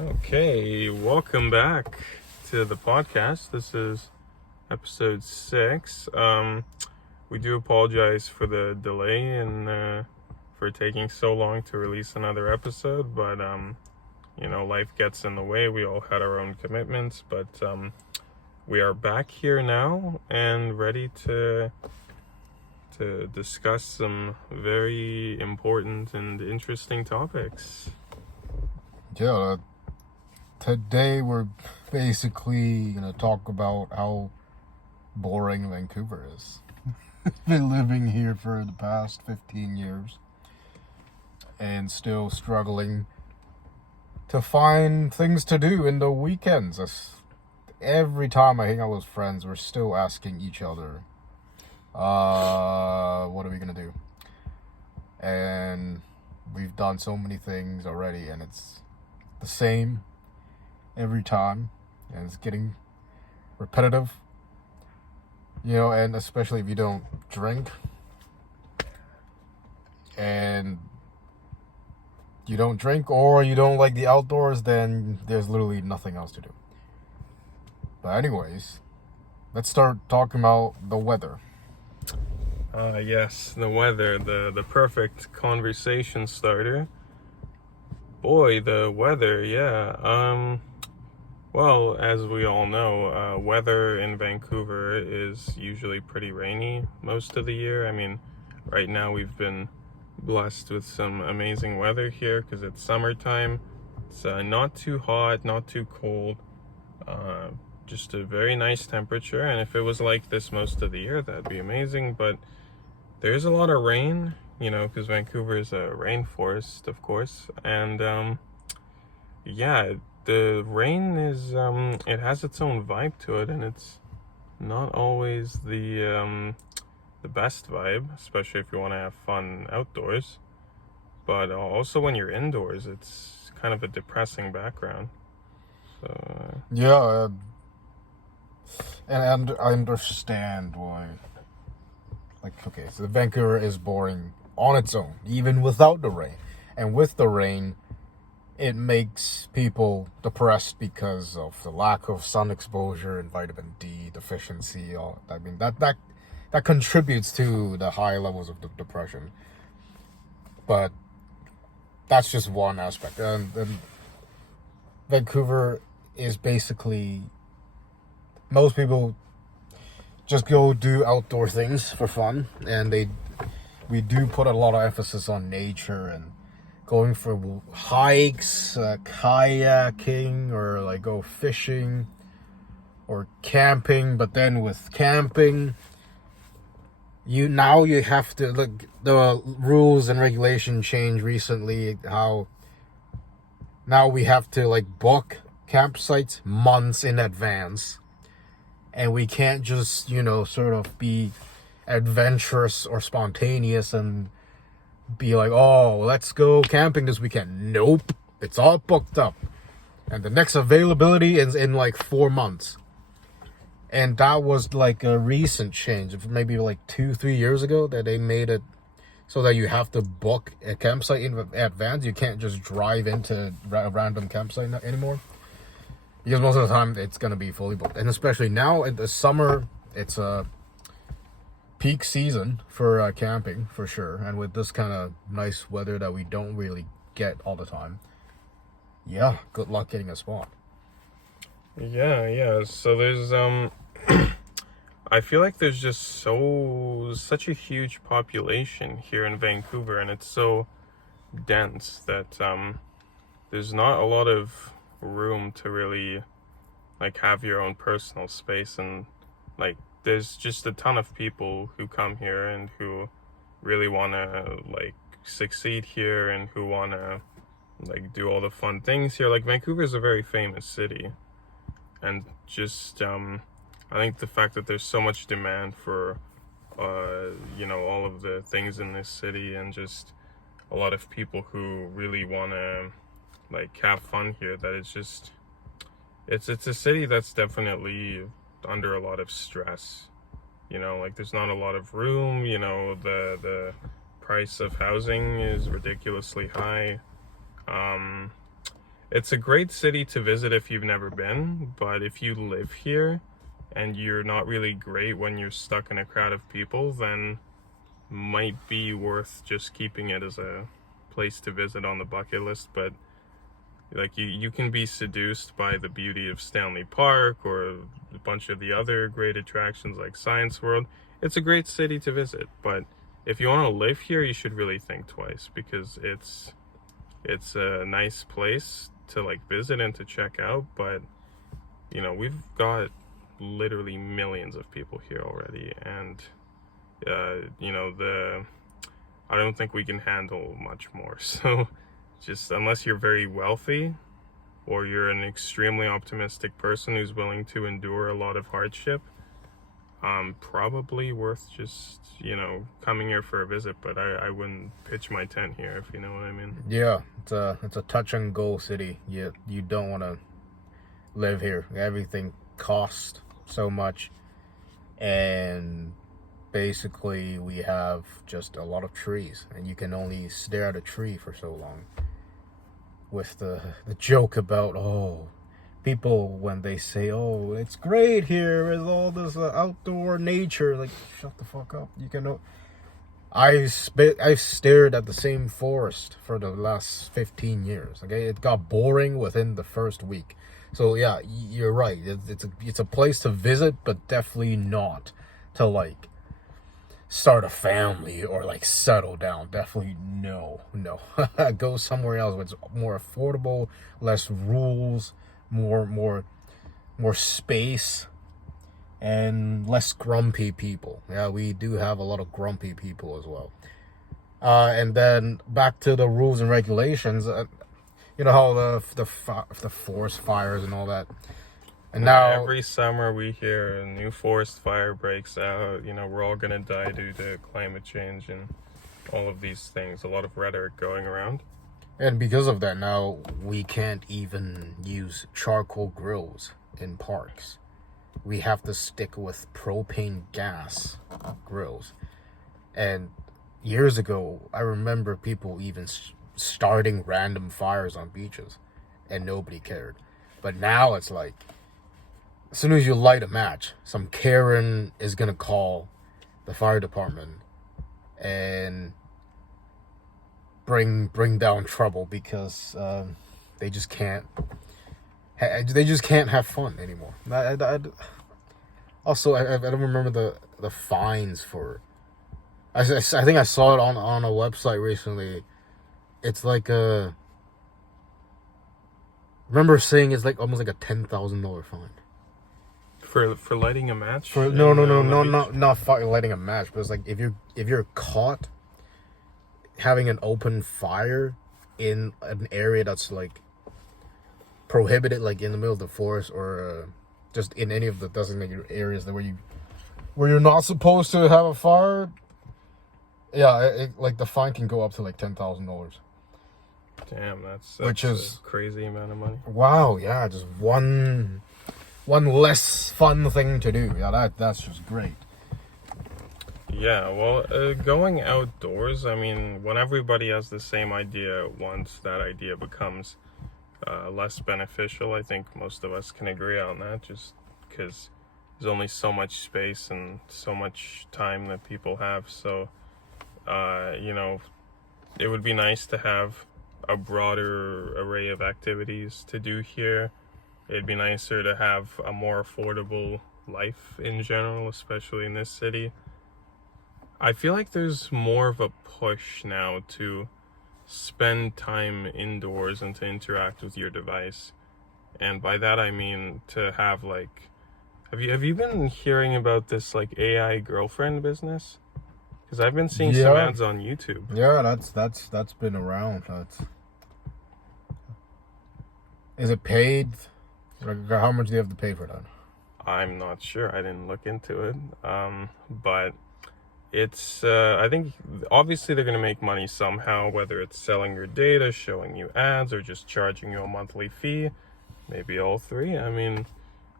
Okay, welcome back to the podcast. This is episode 6. We do apologize for the delay and for taking so long to release another episode, but life gets in the way. We all had our own commitments, but we are back here now and ready to discuss some very important and interesting topics. Yeah, today we're basically going to talk about how boring Vancouver is. Been living here for the past 15 years and still struggling to find things to do in the weekends. Every time I hang out with friends, we're still asking each other, what are we going to do? And we've done so many things already, and it's the same every time, and it's getting repetitive, and especially if you don't drink or you don't like the outdoors, then there's literally nothing else to do. But anyways, let's start talking about the weather. Yes, the weather, the perfect conversation starter. Boy, the weather, yeah. Well, as we all know, weather in Vancouver is usually pretty rainy most of the year. I mean, right now we've been blessed with some amazing weather here because it's summertime. It's not too hot, not too cold, just a very nice temperature. And if it was like this most of the year, that'd be amazing. But there's a lot of rain, because Vancouver is a rainforest, of course. And yeah, the rain is it has its own vibe to it, and it's not always the best vibe, especially if you want to have fun outdoors. But also when you're indoors, it's kind of a depressing background. So Yeah, and I understand why. Okay, so Vancouver is boring on its own, even without the rain. And with the rain, it makes people depressed because of the lack of sun exposure and vitamin D deficiency. That contributes to the high levels of depression. But that's just one aspect. And Vancouver is basically, most people just go do outdoor things for fun, and we do put a lot of emphasis on nature and going for hikes, kayaking, or like go fishing or camping. But then with camping, you have to look, the rules and regulation change recently, how now we have to book campsites months in advance, and we can't just sort of be adventurous or spontaneous and be like, oh, let's go camping this weekend. Nope, it's all booked up, and the next availability is in 4 months. And that was a recent change, maybe 2-3 years ago, that they made it so that you have to book a campsite in advance. You can't just drive into a random campsite anymore, because most of the time it's going to be fully booked. And especially now in the summer, it's a peak season for camping, for sure. And with this kind of nice weather that we don't really get all the time, yeah, good luck getting a spot. Yeah. So there's I feel like there's just such a huge population here in Vancouver, and it's so dense that there's not a lot of room to really have your own personal space. And there's just a ton of people who come here and who really want to succeed here and who want to do all the fun things here. Vancouver is a very famous city, and just I think the fact that there's so much demand for all of the things in this city, and just a lot of people who really want to have fun here, that it's a city that's definitely under a lot of stress. There's not a lot of room. The price of housing is ridiculously high. it's a great city to visit if you've never been, but if you live here and you're not really great when you're stuck in a crowd of people, then might be worth just keeping it as a place to visit on the bucket list. But like you can be seduced by the beauty of Stanley Park or a bunch of the other great attractions like Science World. It's a great city to visit, but if you want to live here, you should really think twice, because it's a nice place to like visit and to check out, but you know, we've got literally millions of people here already, and you know, I don't think we can handle much more. So just unless you're very wealthy or you're an extremely optimistic person who's willing to endure a lot of hardship, probably worth just, you know, coming here for a visit, but I wouldn't pitch my tent here, if you know what I mean. Yeah, it's a touch and go city. You don't want to live here. Everything costs so much, and basically we have just a lot of trees, and you can only stare at a tree for so long. With the joke about, oh, people when they say, oh, it's great here with all this outdoor nature, like, shut the fuck up. You can I've stared at the same forest for the last 15 years. Okay, it got boring within the first week. So yeah, you're right. It's a place to visit, but definitely not to like start a family or like settle down. Definitely no. Go somewhere else where it's more affordable, less rules, more space, and less grumpy people. Yeah, we do have a lot of grumpy people as well. And then back to the rules and regulations. You know how the forest fires and all that. And now every summer we hear a new forest fire breaks out. You know, we're all gonna die due to climate change and all of these things. A lot of rhetoric going around. And because of that, now we can't even use charcoal grills in parks. We have to stick with propane gas grills. And years ago, I remember people even starting random fires on beaches, and nobody cared. But now it's like, as soon as you light a match, some Karen is gonna call the fire department and bring down trouble, because they just can't have fun anymore. Also, I don't remember the fines for. I think I saw it on a website recently. It's like a. Remember saying it's like almost like a $10,000 fine. For lighting a match? No, not lighting a match, but it's like if you're caught having an open fire in an area that's like prohibited, like in the middle of the forest, or just in any of the designated areas that where you're not supposed to have a fire. Yeah, like the fine can go up to like $10,000. Damn, that's which is a crazy amount of money. Wow, yeah, just one less fun thing to do. Yeah, that's just great. Yeah, well, going outdoors, I mean, when everybody has the same idea at once, that idea becomes less beneficial. I think most of us can agree on that, just because there's only so much space and so much time that people have. So, you know, it would be nice to have a broader array of activities to do here. It'd be nicer to have a more affordable life in general, especially in this city. I feel like there's more of a push now to spend time indoors and to interact with your device. And by that I mean to have like, have you been hearing about this like AI girlfriend business? Because I've been seeing some ads on YouTube. Yeah, that's been around. Is it paid? How much do you have to pay for that? I'm not sure. I didn't look into it. But it's I think obviously they're going to make money somehow, whether it's selling your data, showing you ads, or just charging you a monthly fee. Maybe all three. I mean,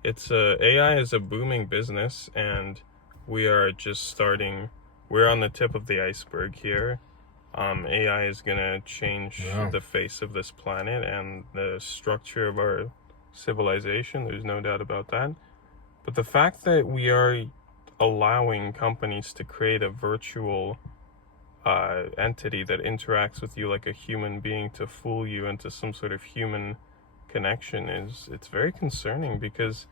it's AI is a booming business, and we are just starting. We're on the tip of the iceberg here, AI is gonna change Yeah. the face of this planet and the structure of our civilization. There's no doubt about that. But the fact that we are allowing companies to create a virtual entity that interacts with you like a human being to fool you into some sort of human connection it's very concerning, because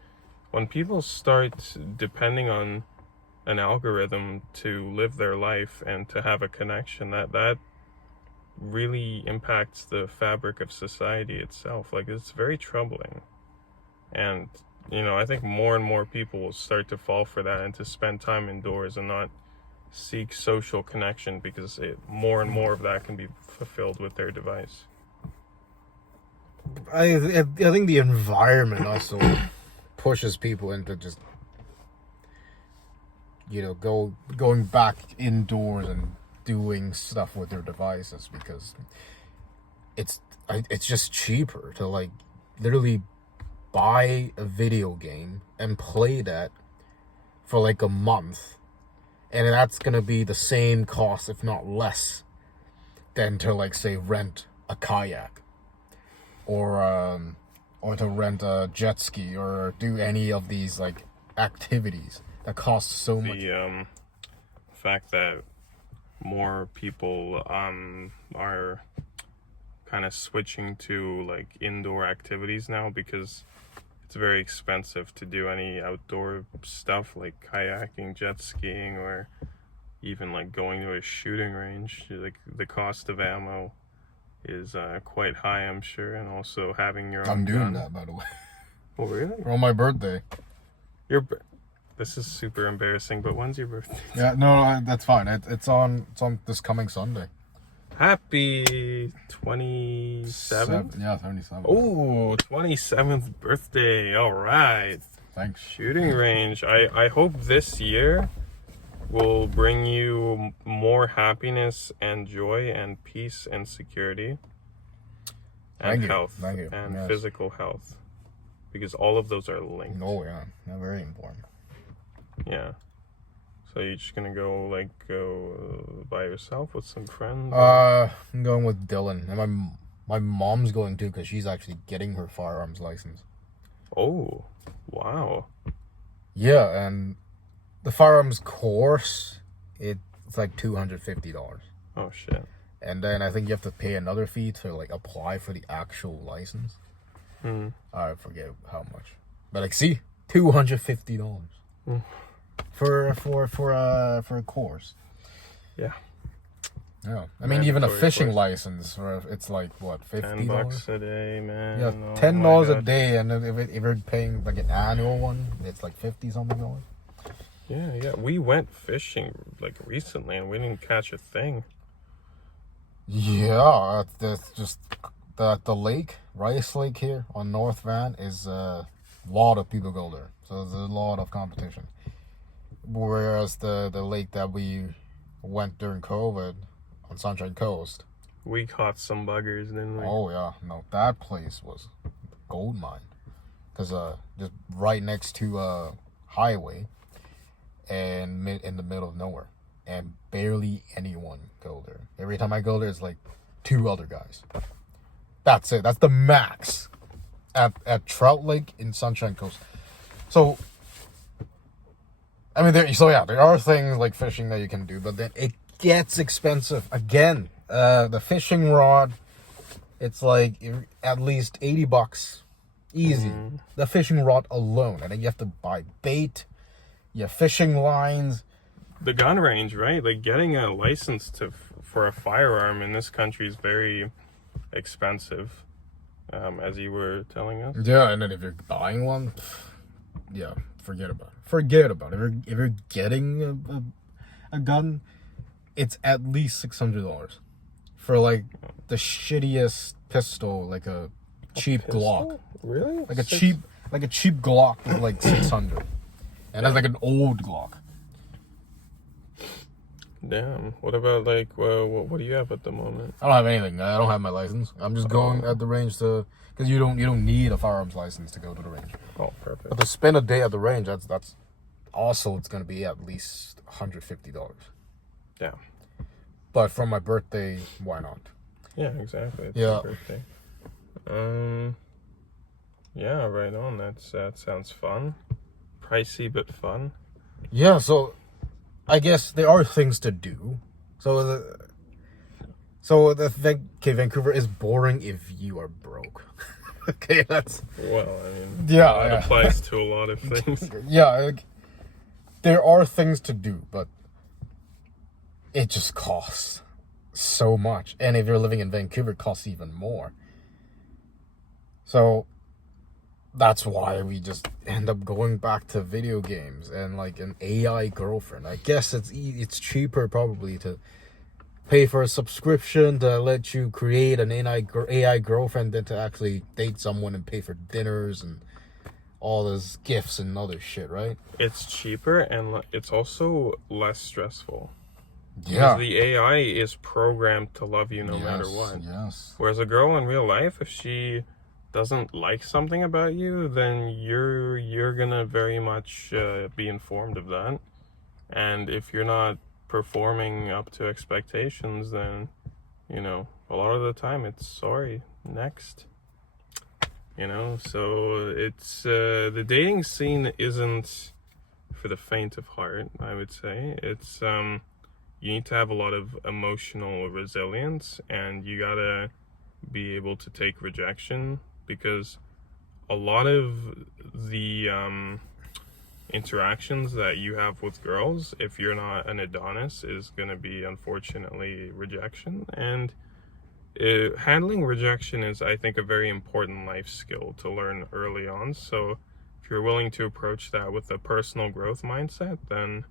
when people start depending on an algorithm to live their life and to have a connection, that really impacts the fabric of society itself. Like, it's very troubling. And I think more and more people will start to fall for that and to spend time indoors and not seek social connection, because more and more of that can be fulfilled with their device. I think the environment also pushes people into just going back indoors and doing stuff with their devices, because it's just cheaper to like literally buy a video game and play that for like a month, and that's gonna be the same cost, if not less, than to like say rent a kayak or to rent a jet ski or do any of these like activities that cost so much. The fact that more people are kind of switching to like indoor activities now, because it's very expensive to do any outdoor stuff like kayaking, jet skiing, or even like going to a shooting range. Like, the cost of ammo is quite high, I'm sure, and also having your own I'm doing gun. that, by the way. Oh, really? For my birthday. This is super embarrassing, but when's your birthday? Yeah, no, that's fine. It's on this coming Sunday. Happy 27th? Yeah, 27. Oh, 27th birthday. All right. Thanks. Shooting range. I hope this year will bring you more happiness and joy and peace and security and health and physical health, because all of those are linked. Oh yeah, they're very important. Yeah. So you're just gonna go by yourself with some friends? I'm going with Dylan, and my mom's going too, because she's actually getting her firearms license. Oh, wow. Yeah, and the firearms course, it's like $250. Oh shit. And then I think you have to pay another fee to like apply for the actual license. I forget how much, but like, see, $250 for a course. Yeah. Yeah, I mean, even a fishing license, it's like what, $50? $10 a day, man. Yeah, Oh, $10 a day, and if you're paying like an annual one, it's like $50 something. Yeah. We went fishing like recently, and we didn't catch a thing. Yeah, that's just the lake, Rice Lake here on North Van, is a lot of people go there, so there's a lot of competition. Whereas the lake that we went during COVID on Sunshine Coast, we caught some buggers, didn't we? Oh yeah, no, that place was a gold mine, because just right next to a highway and in the middle of nowhere, and barely anyone go there. Every time I go there, it's like 2 other guys. That's it. That's the max at Trout Lake in Sunshine Coast. So I mean, there are things like fishing that you can do, but then it gets expensive again. The fishing rod, it's like at least $80 easy. The fishing rod alone, and then you have to buy bait, you have fishing lines. The gun range, right? Like, getting a license for a firearm in this country is very expensive, as you were telling us. Yeah, and then if you're buying one, yeah, forget about it. If you're getting a gun, it's at least $600 for like the shittiest pistol, like a cheap Glock. Really? Like a cheap Glock with like 600, and that's like an old Glock. Damn. What about like what do you have at the moment? I don't have anything. I don't have my license. I'm just going at the range because you don't need a firearms license to go to the range. Oh, perfect. But to spend a day at the range, that's also, it's gonna be at least $150. Yeah. but for my birthday, why not? Yeah, exactly. It's Yeah. your birthday. Yeah, right on. That sounds fun. Pricey but fun. Yeah, so I guess there are things to do. Okay, Vancouver is boring if you are broke. Okay, that's Well, I mean, yeah, that yeah. applies to a lot of things. Yeah, like, there are things to do, but it just costs so much. And if you're living in Vancouver, it costs even more. So that's why we just end up going back to video games and like an AI girlfriend. I guess it's cheaper probably to pay for a subscription to let you create an AI girlfriend than to actually date someone and pay for dinners and all those gifts and other shit, right? It's cheaper and it's also less stressful. Yeah. Because the AI is programmed to love you no matter what. Yes. Whereas a girl in real life, if she doesn't like something about you, then you're gonna very much be informed of that. And if you're not performing up to expectations, then a lot of the time it's sorry, next. So it's the dating scene isn't for the faint of heart, I would say. It's you need to have a lot of emotional resilience, and you gotta be able to take rejection, because a lot of the interactions that you have with girls, if you're not an Adonis, is going to be unfortunately rejection. And handling rejection is, I think, a very important life skill to learn early on. So if you're willing to approach that with a personal growth mindset, then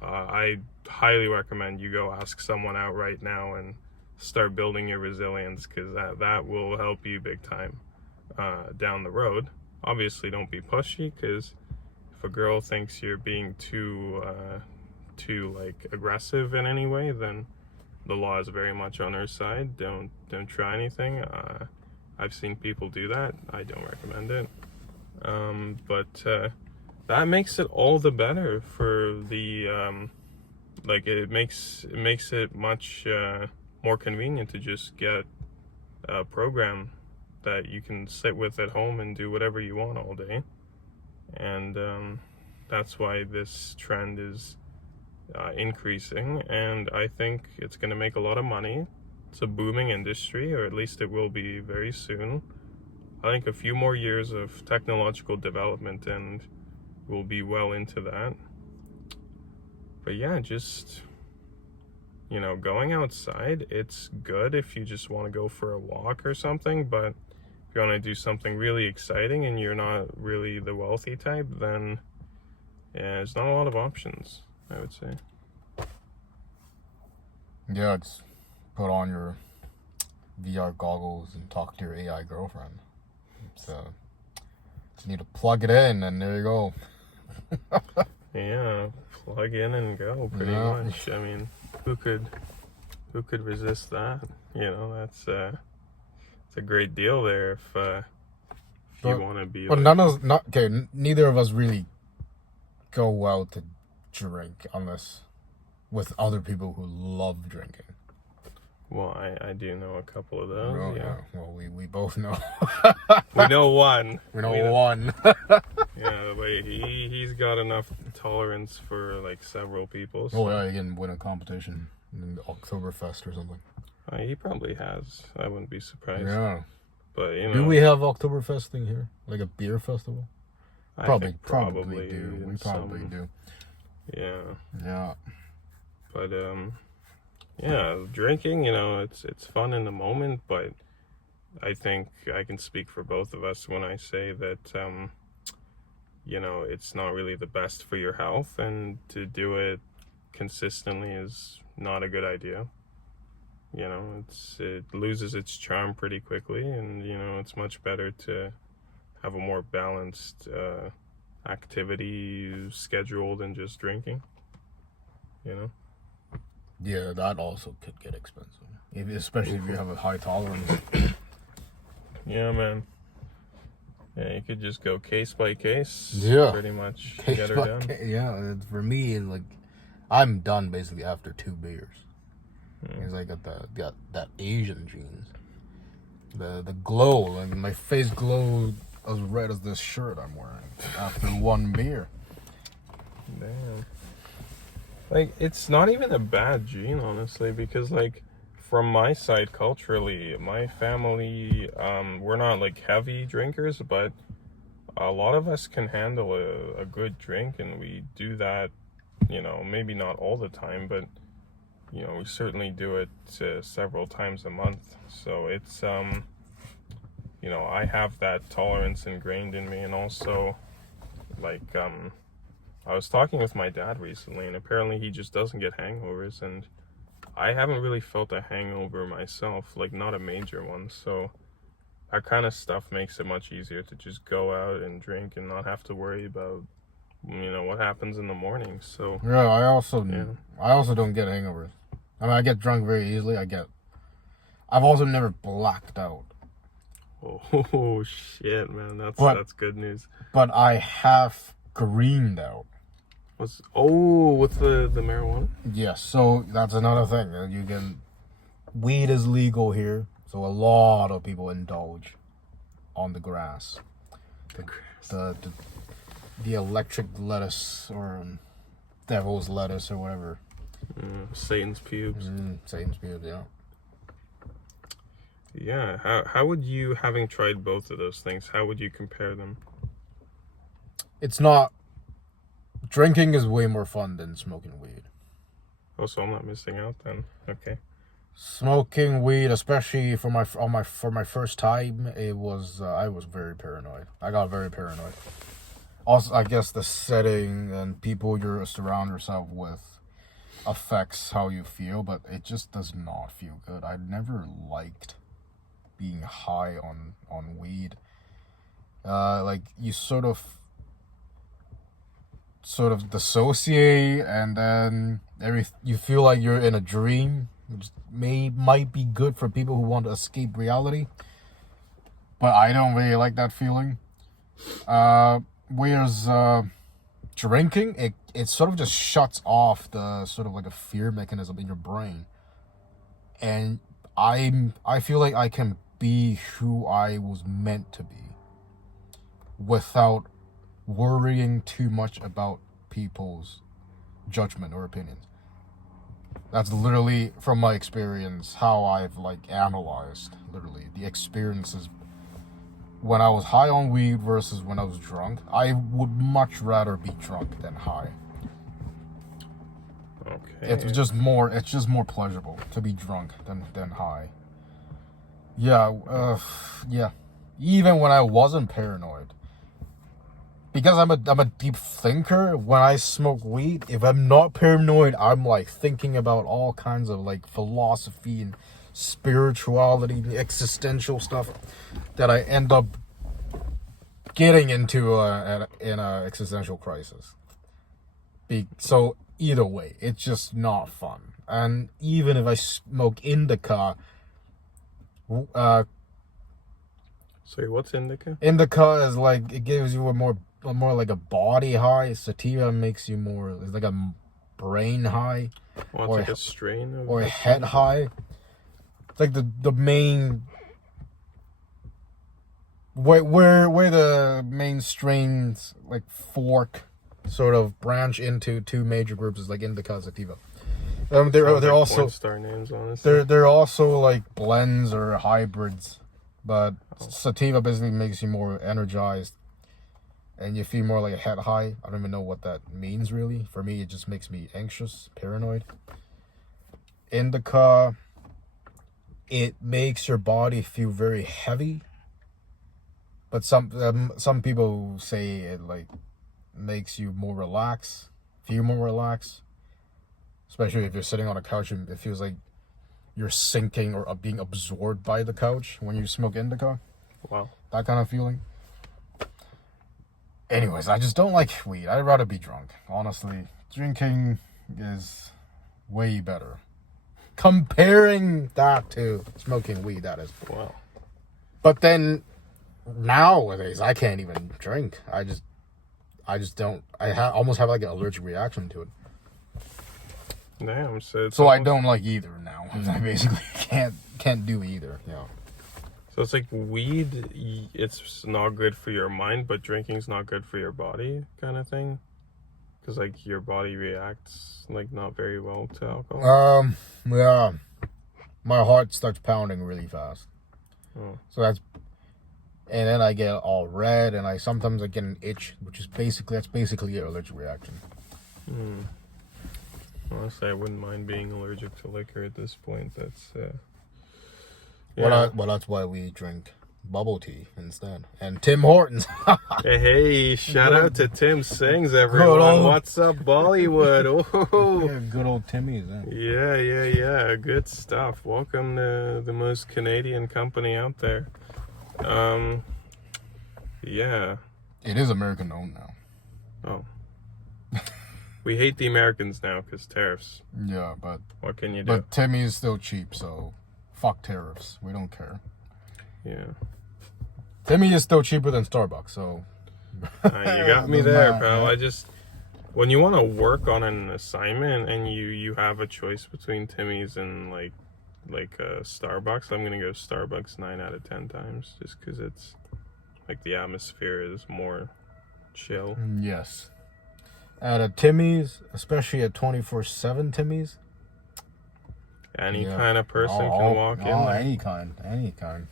I highly recommend you go ask someone out right now and start building your resilience, because that will help you big time down the road. Obviously, don't be pushy, because if a girl thinks you're being too like aggressive in any way, then the law is very much on her side. Don't try anything. I've seen people do that. I don't recommend it. But that makes it all the better for the like it makes it much more convenient to just get a program that you can sit with at home and do whatever you want all day. And that's why this trend is increasing, and I think it's going to make a lot of money. It's a booming industry, or at least it will be very soon. I think a few more years of technological development and we'll be well into that. But yeah, just going outside, it's good if you just want to go for a walk or something, but if you want to do something really exciting and you're not really the wealthy type, then yeah, there's not a lot of options, I would say. Yeah, just put on your VR goggles and talk to your AI girlfriend. So just need to plug it in and there you go. Yeah, plug in and go, pretty much. I mean, who could resist that? That's it's a great deal there if you want to be. But neither of us really go out to drink unless with other people who love drinking. Well, I do know a couple of those. Oh, yeah. Well, we both know. We know one. We know one. Yeah, but he's got enough tolerance for like several people. So. Oh yeah, you can win a competition in the Oktoberfest or something. He probably has. I wouldn't be surprised. Yeah. But do we have Oktoberfest thing here? Like a beer festival? Probably do. We probably do. Yeah. Yeah. But yeah, drinking, it's fun in the moment, but I think I can speak for both of us when I say that it's not really the best for your health, and to do it consistently is not a good idea. It loses its charm pretty quickly, and it's much better to have a more balanced activity schedule than just drinking. Yeah, that also could get expensive, especially if you have a high tolerance. Yeah, man. Yeah, you could just go case by case. Yeah, pretty much get her done. Yeah, for me, like, I'm done basically after 2 beers. Because I got that Asian genes. The glow, like my face glowed as red as this shirt I'm wearing after one beer. Damn. Like, it's not even a bad gene, honestly, because, like, from my side, culturally, my family, we're not, like, heavy drinkers, but a lot of us can handle a good drink, and we do that, maybe not all the time, but, we certainly do it several times a month. So it's, I have that tolerance ingrained in me, and also, like, I was talking with my dad recently, and apparently he just doesn't get hangovers, and I haven't really felt a hangover myself, like not a major one, so that kind of stuff makes it much easier to just go out and drink and not have to worry about, what happens in the morning, so... Yeah, I also don't get hangovers. I mean, I get drunk very easily, I've also never blacked out. Oh, shit, man, that's good news. But I have greened out. With the marijuana? Yes, so that's another thing. Weed is legal here, so a lot of people indulge on the grass. The electric lettuce or devil's lettuce or whatever. Satan's pubes. Satan's pubes, yeah. Yeah, how would you, having tried both of those things, how would you compare them? It's not... Drinking is way more fun than smoking weed. Oh, so I'm not missing out then. Okay. Smoking weed, especially for my first time, I was very paranoid. I got very paranoid. Also, I guess the setting and people you surround yourself with affects how you feel, but it just does not feel good. I never liked being high on weed. Like you sort of dissociate, and then you feel like you're in a dream, which might be good for people who want to escape reality, but I don't really like that feeling. Whereas drinking, it sort of just shuts off the sort of like a fear mechanism in your brain, and I feel like I can be who I was meant to be without worrying too much about people's judgment or opinions. That's literally, from my experience, how I've analyzed literally the experiences when I was high on weed versus when I was drunk. I would much rather be drunk than high. Okay. It's just more pleasurable to be drunk than high. Yeah, yeah. Even when I wasn't paranoid. Because I'm a deep thinker, when I smoke weed, if I'm not paranoid, I'm thinking about all kinds of philosophy and spirituality and existential stuff that I end up getting into in a existential crisis. So either way, it's just not fun. And even if I smoke indica, sorry, what's indica? Indica is it gives you a more like a body high. Sativa makes you more, it's like a brain high. Well, it's like a strain of... Or a head high. It's like the main... Where the main strains fork, sort of branch into two major groups is indica and sativa. They're also star names, honestly. They're also blends or hybrids, but sativa basically makes you more energized, and you feel more like a head high. I don't even know what that means really. For me, it just makes me anxious, paranoid. Indica, it makes your body feel very heavy, but some people say it makes you more relaxed, feel more relaxed. Especially if you're sitting on a couch and it feels like you're sinking or being absorbed by the couch when you smoke indica. Wow. That kind of feeling. Anyways, I just don't like weed. I'd rather be drunk. Honestly, drinking is way better. Comparing that to smoking weed, that is. Wow. But then, nowadays, I can't even drink. I just don't. I almost have an allergic reaction to it. Damn. So it's So I almost- don't like either now. I basically can't do either. Yeah. So it's like weed. It's not good for your mind, but drinking's not good for your body, kind of thing. Because like your body reacts like not very well to alcohol. Yeah. My heart starts pounding really fast. Oh. So and then I get all red, and sometimes I get an itch, which is basically an allergic reaction. Honestly, I wouldn't mind being allergic to liquor at this point. That's yeah. Well, that's why we drink bubble tea instead, and Tim Hortons. Hey, shout out to Tim Sings, everyone. old- What's up, Bollywood? Oh, Yeah, good old Timmy's. yeah. Good stuff. Welcome to the most Canadian company out there. Yeah. It is American owned now. Oh. We hate the Americans now because tariffs. Yeah, but What can you do? but Timmy is still cheap, so fuck tariffs. We don't care. Yeah. Timmy is still cheaper than Starbucks, so You got me Doesn't there, matter, pal. yeah. When you want to work on an assignment and you have a choice between Timmy's and like Starbucks, I'm gonna go Starbucks 9 out of 10 times, just because it's like the atmosphere is more chill. yes. At a Timmy's, especially at 24/7 Timmy's, Any yeah. kind of person can walk in. Oh, there. any kind.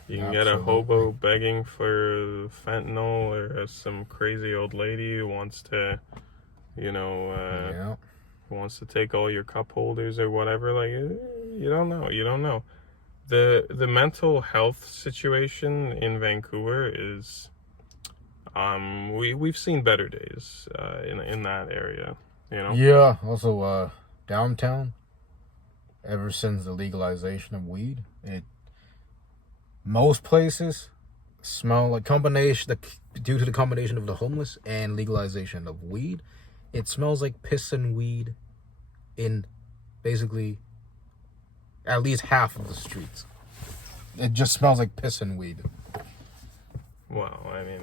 You can get a hobo begging for fentanyl, or some crazy old lady who wants to, Yeah. wants to take all your cup holders or whatever. Like, you don't know. The mental health situation in Vancouver is, we've seen better days in that area. Yeah. Also, downtown. Ever since the legalization of weed, most places smell like due to the combination of the homeless and legalization of weed, it smells like piss and weed in basically at least half of the streets. It just smells like piss and weed. Well, I mean,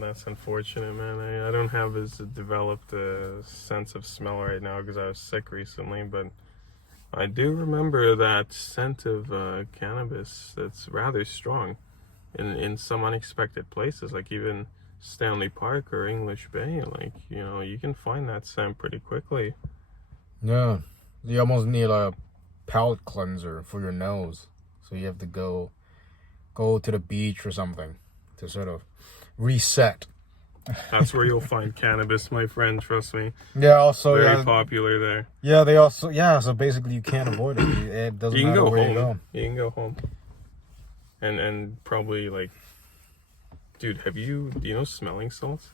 that's unfortunate, man. I don't have as developed a sense of smell right now because I was sick recently, but I do remember that scent of cannabis that's rather strong in some unexpected places, like even Stanley Park or English Bay. Like, you can find that scent pretty quickly. Yeah, you almost need a palate cleanser for your nose, so you have to go to the beach or something to sort of reset. That's where you'll find cannabis, my friend, trust me. Yeah, also Very popular there. Yeah, so basically you can't avoid it. It doesn't You can matter go where home. you go. You can go home. And probably like, dude, do you know smelling salts?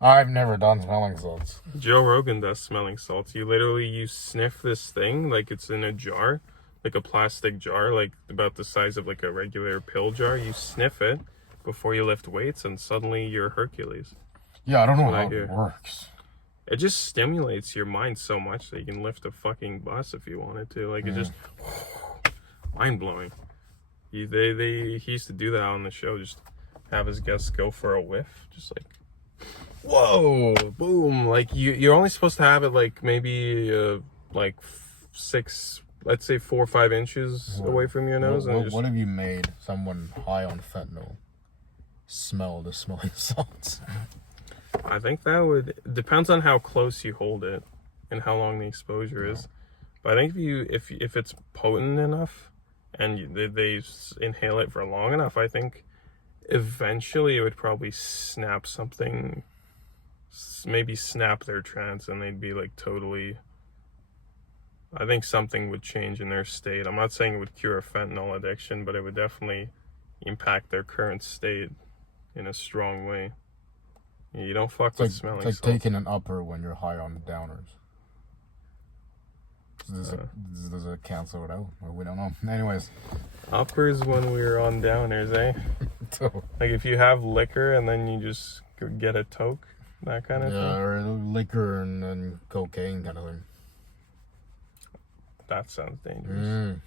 I've never done smelling salts. Joe Rogan does smelling salts. You sniff this thing like it's in a jar, like a plastic jar, like about the size of like a regular pill jar. You sniff it before you lift weights, and suddenly you're Hercules. Yeah, I don't know What I how hear. it works. It just stimulates your mind so much that you can lift a fucking bus if you wanted to. Like, it just mind blowing. He used to do that on the show. Just have his guests go for a whiff, just like, whoa, boom. Like you're only supposed to have it like maybe like 4 or 5 inches away from your nose. What have you made someone high on fentanyl smell the smelling salts? I think that depends on how close you hold it and how long the exposure is. But I think if it's potent enough and they inhale it for long enough, I think eventually it would probably snap something, maybe snap their trance, and they'd be like totally. I think something would change in their state. I'm not saying it would cure a fentanyl addiction, but it would definitely impact their current state in a strong way. You don't fuck with smelling It's like salts. taking an upper when you're high on downers. Does it cancel it out? Well, we don't know. Anyways. Uppers when we were on downers, eh? So, Like if you have liquor and then you just get a toke, that kind of yeah, thing. or liquor and then cocaine kind of thing. That sounds dangerous.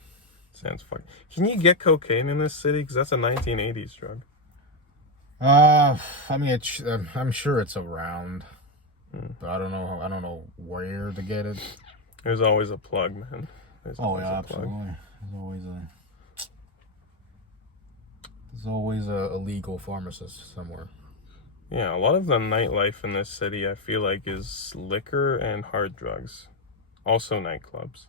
Sounds fucking. Can you get cocaine in this city? Because that's a 1980s drug. I mean, I'm sure it's around, but I don't know where to get it. There's always a plug, man. There's Oh always yeah, a plug. absolutely. There's always a legal pharmacist somewhere. Yeah, a lot of the nightlife in this city, I feel like, is liquor and hard drugs. Also nightclubs.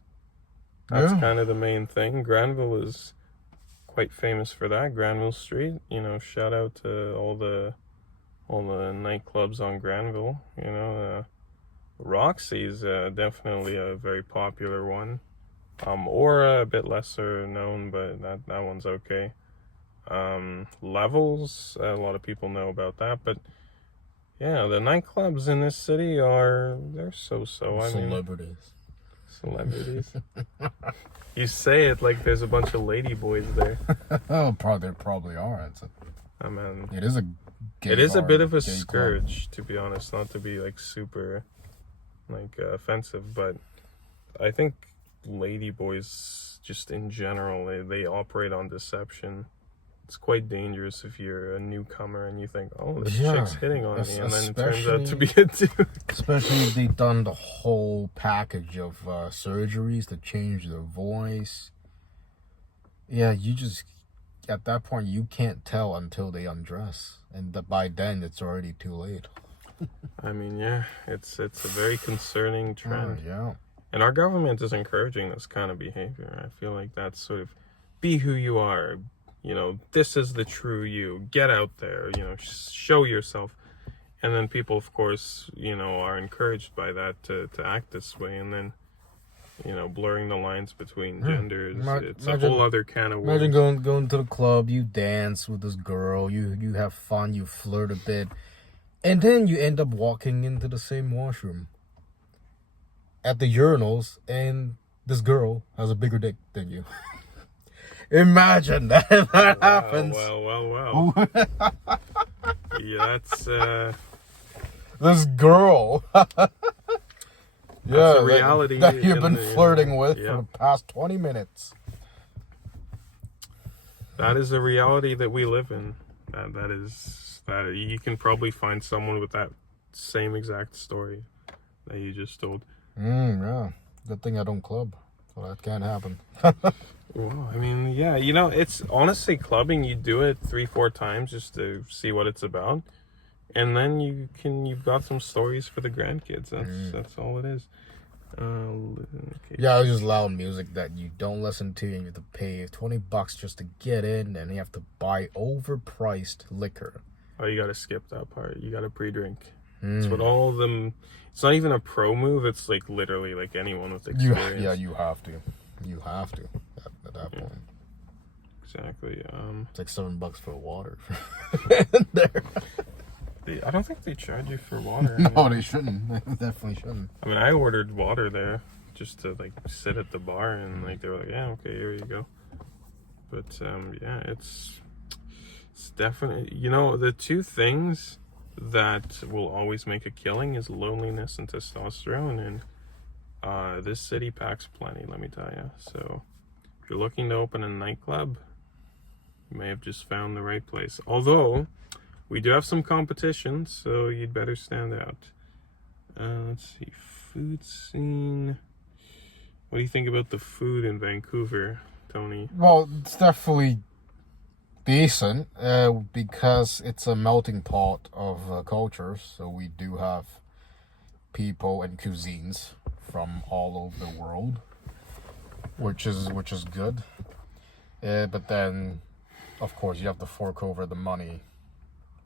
That's Yeah. kind of the main thing. Granville is quite famous for that. Granville Street, shout out to all the nightclubs on Granville. Roxy's definitely a very popular one. Or a bit lesser known, but that one's okay. Levels, a lot of people know about that, but yeah, the nightclubs in this city they're so. I mean, celebrities. You say it like there's a bunch of lady boys there. Oh, there probably are. I mean, It is a bit of a gay scourge, to be honest. Not to be like super offensive, but I think lady boys just in general they operate on deception. It's quite dangerous if you're a newcomer and you think, oh, this chick's hitting on me, and then it turns out to be a dude. Especially if they've done the whole package of surgeries to change their voice. Yeah, you just, at that point, you can't tell until they undress. And by then, it's already too late. I mean, yeah, it's a very concerning trend. Yeah. And our government is encouraging this kind of behavior. I feel like that's sort of, be who you are. This is the true you. Get out there, show yourself. And then people, of course, are encouraged by that to act this way. And then, blurring the lines between genders. It's a whole other can of worms. Imagine going to the club, you dance with this girl, you have fun, you flirt a bit. And then you end up walking into the same washroom at the urinals, and this girl has a bigger dick than you. Imagine that happens. Well. Yeah, that's this girl. a reality that you've been the, flirting with yeah. for the past 20 minutes. That is a reality that we live in. That you can probably find someone with that same exact story that you just told. Yeah. Good thing I don't club, so that can't happen. Well, I mean, yeah, it's honestly clubbing. You do it 3-4 times just to see what it's about, and then you've got some stories for the grandkids. That's all it is. Okay. Yeah, it's just loud music that you don't listen to, and you have to pay $20 just to get in, and you have to buy overpriced liquor. Oh, you got to skip that part. You got to pre-drink. It's what all of them. It's not even a pro move. It's like literally like anyone with experience. You have to. You have to at that point. Exactly. It's like $7 for water. I don't think they charge you for water. No, they shouldn't. They definitely shouldn't. I mean, I ordered water there just to like sit at the bar, and like they were like, "Yeah, okay, here you go." But yeah, it's definitely the two things that will always make a killing is loneliness and testosterone, and this city packs plenty, let me tell you. So if you're looking to open a nightclub, you may have just found the right place. Although we do have some competition, so you'd better stand out. Let's see, food scene. What do you think about the food in Vancouver, Tony? Well, it's definitely decent because it's a melting pot of cultures. So we do have people and cuisines from all over the world, which is good. But then, of course, you have to fork over the money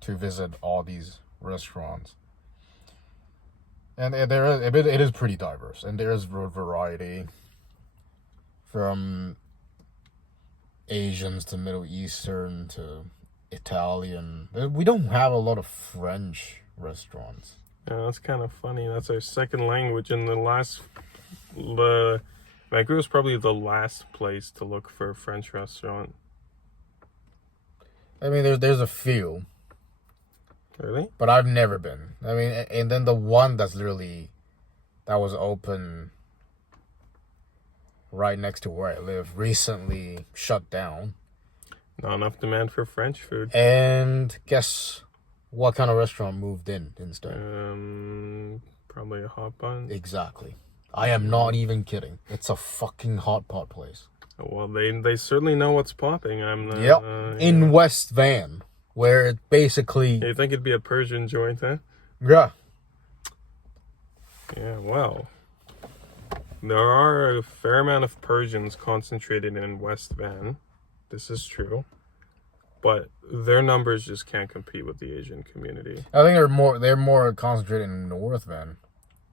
to visit all these restaurants. And it is pretty diverse, and there is variety from Asians to Middle Eastern to Italian. We don't have a lot of French restaurants. Yeah, that's kind of funny. That's our second language, and Vancouver is probably the last place to look for a French restaurant. I mean, there's a few. Really? But I've never been. I mean, and then the one that was open right next to where I live recently shut down. Not enough demand for French food. And guess what kind of restaurant moved in instead? Probably a hot bun. Exactly. I am not even kidding. It's a fucking hot pot place. Well, they certainly know what's popping. Yep. In West Van, where it basically... You think it'd be a Persian joint, huh? Yeah. Yeah, well. There are a fair amount of Persians concentrated in West Van. This is true. But their numbers just can't compete with the Asian community. I think they're more concentrated in North Van.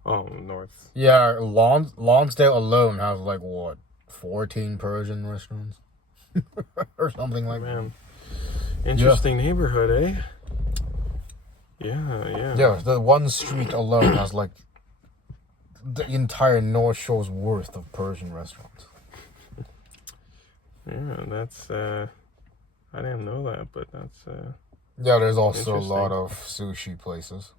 Oh, North. Yeah, Lonsdale alone has like what, 14 Persian restaurants? Or something like that. Man. Interesting neighborhood, eh? Yeah. Yeah, the one street alone has like the entire North Shore's worth of Persian restaurants. Yeah, that's I didn't know that, but that's yeah, there's also a lot of sushi places.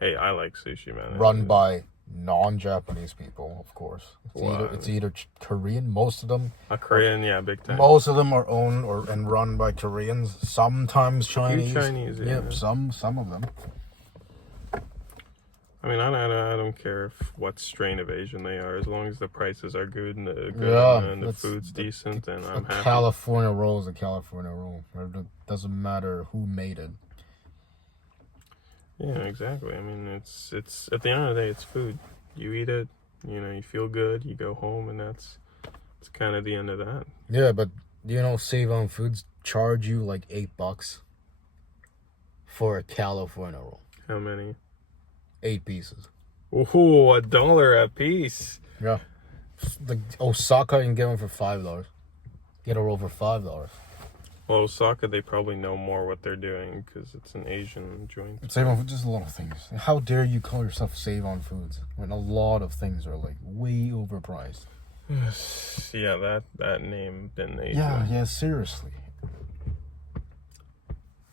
Hey, I like sushi, man. Run by non-Japanese people, of course. It's either Korean, most of them. Korean, yeah, big time. Most of them are owned and run by Koreans. Sometimes Chinese. Chinese, yeah. Yep, some of them. I mean, I don't care what strain of Asian they are, as long as the prices are good and the food's decent, and I'm happy. California roll is a California roll. It doesn't matter who made it. Yeah, exactly. I mean, it's at the end of the day, it's food. You eat it, you feel good, you go home, and it's kind of the end of that. Yeah, but Save On Foods charge you like $8 for a California roll. How many? 8 pieces. Ooh, $1 a piece. Yeah. The Osaka, you can get one for $5. Get a roll for $5. Well, Osaka, they probably know more what they're doing because it's an Asian joint. Save On Foods, just a lot of things. How dare you call yourself Save On Foods when a lot of things are like way overpriced? Yeah, that name didn't age. Yeah, seriously.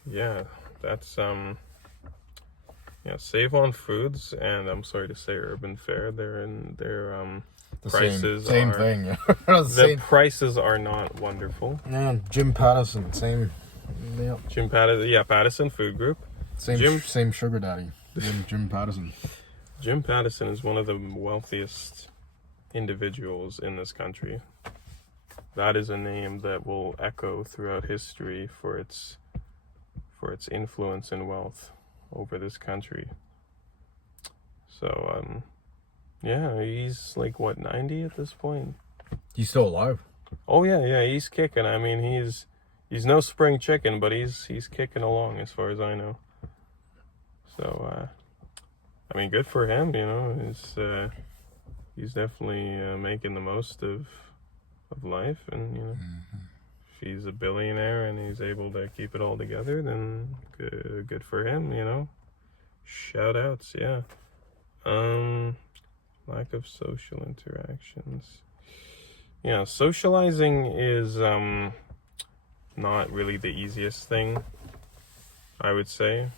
Yeah, that's Save On Foods, and I'm sorry to say Urban Fare. Their The prices same are, thing. the prices are not wonderful. Yeah, Jim Pattison, same. Yep. Jim Pattison, Pattison Food Group. Same sugar daddy. Jim Pattison. Jim Pattison is one of the wealthiest individuals in this country. That is a name that will echo throughout history for its influence and wealth over this country. So yeah, he's like what, 90 at this point? He's still alive. Oh yeah, he's kicking. I mean, he's no spring chicken, but he's kicking along as far as I know. So I mean, good for him, he's definitely making the most of life, and if he's a billionaire and he's able to keep it all together, then good for him, shout outs. Yeah. Lack of social interactions. Yeah, socializing is not really the easiest thing, I would say.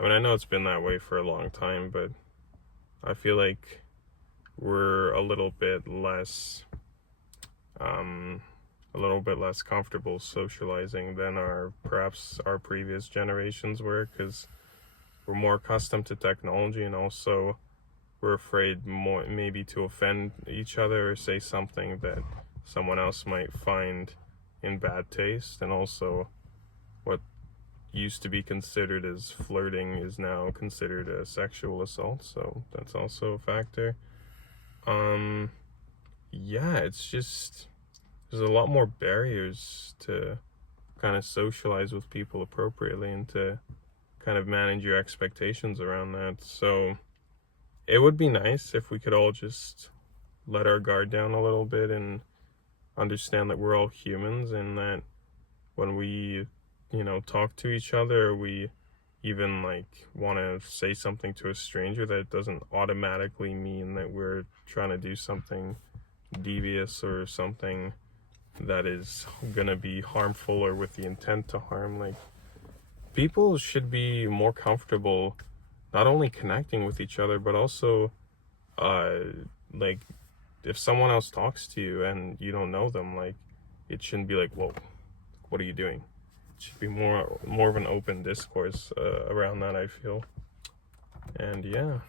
I mean, I know it's been that way for a long time, but I feel like we're a little bit less comfortable socializing than perhaps our previous generations were, because we're more accustomed to technology, and also we're afraid more maybe to offend each other or say something that someone else might find in bad taste. And also, what used to be considered as flirting is now considered a sexual assault, so that's also a factor. Yeah, it's just there's a lot more barriers to kind of socialize with people appropriately and to kind of manage your expectations around that. So it would be nice if we could all just let our guard down a little bit and understand that we're all humans, and that when we, talk to each other, or we even want to say something to a stranger, that it doesn't automatically mean that we're trying to do something devious or something that is going to be harmful or with the intent to harm. People should be more comfortable not only connecting with each other, but also if someone else talks to you and you don't know them, it shouldn't be whoa, what are you doing? It should be more of an open discourse around that, I feel. And yeah,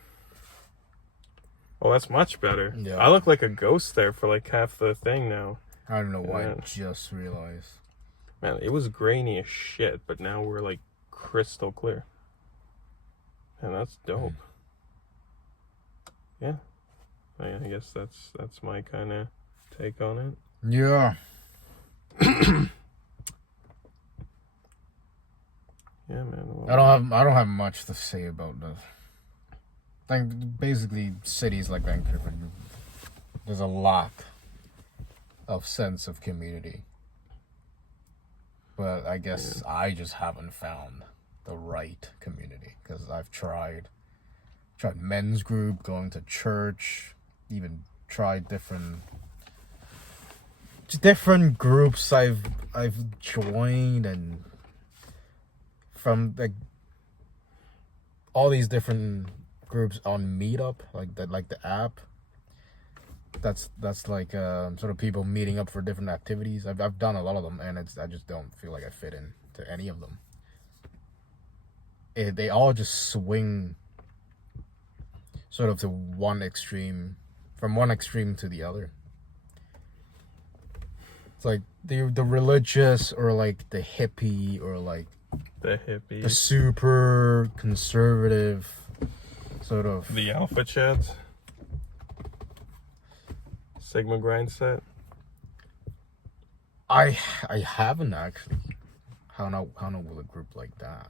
Oh, that's much better. Yeah. I look like a ghost there for like half the thing now. I don't know why Yeah. I just realized. Man, it was grainy as shit, but now we're like crystal clear. And that's dope. Yeah. I guess that's my kind of take on it. Yeah. Yeah, man. Well, I don't have much to say about this. Like basically cities like Vancouver, there's a lack of sense of community. But I guess I just haven't found the right community because I've tried men's group, going to church, even tried different groups I've joined, and from like all these different groups on Meetup, like the app. That's like sort of people meeting up for different activities. I've done a lot of them, and I just don't feel like I fit in to any of them. They all just swing sort of to one extreme, from one extreme to the other. It's like the religious, or like the hippie, or like the hippie, the super conservative sort of the alpha chads, Sigma grind set. I haven't actually hung out with a group like that.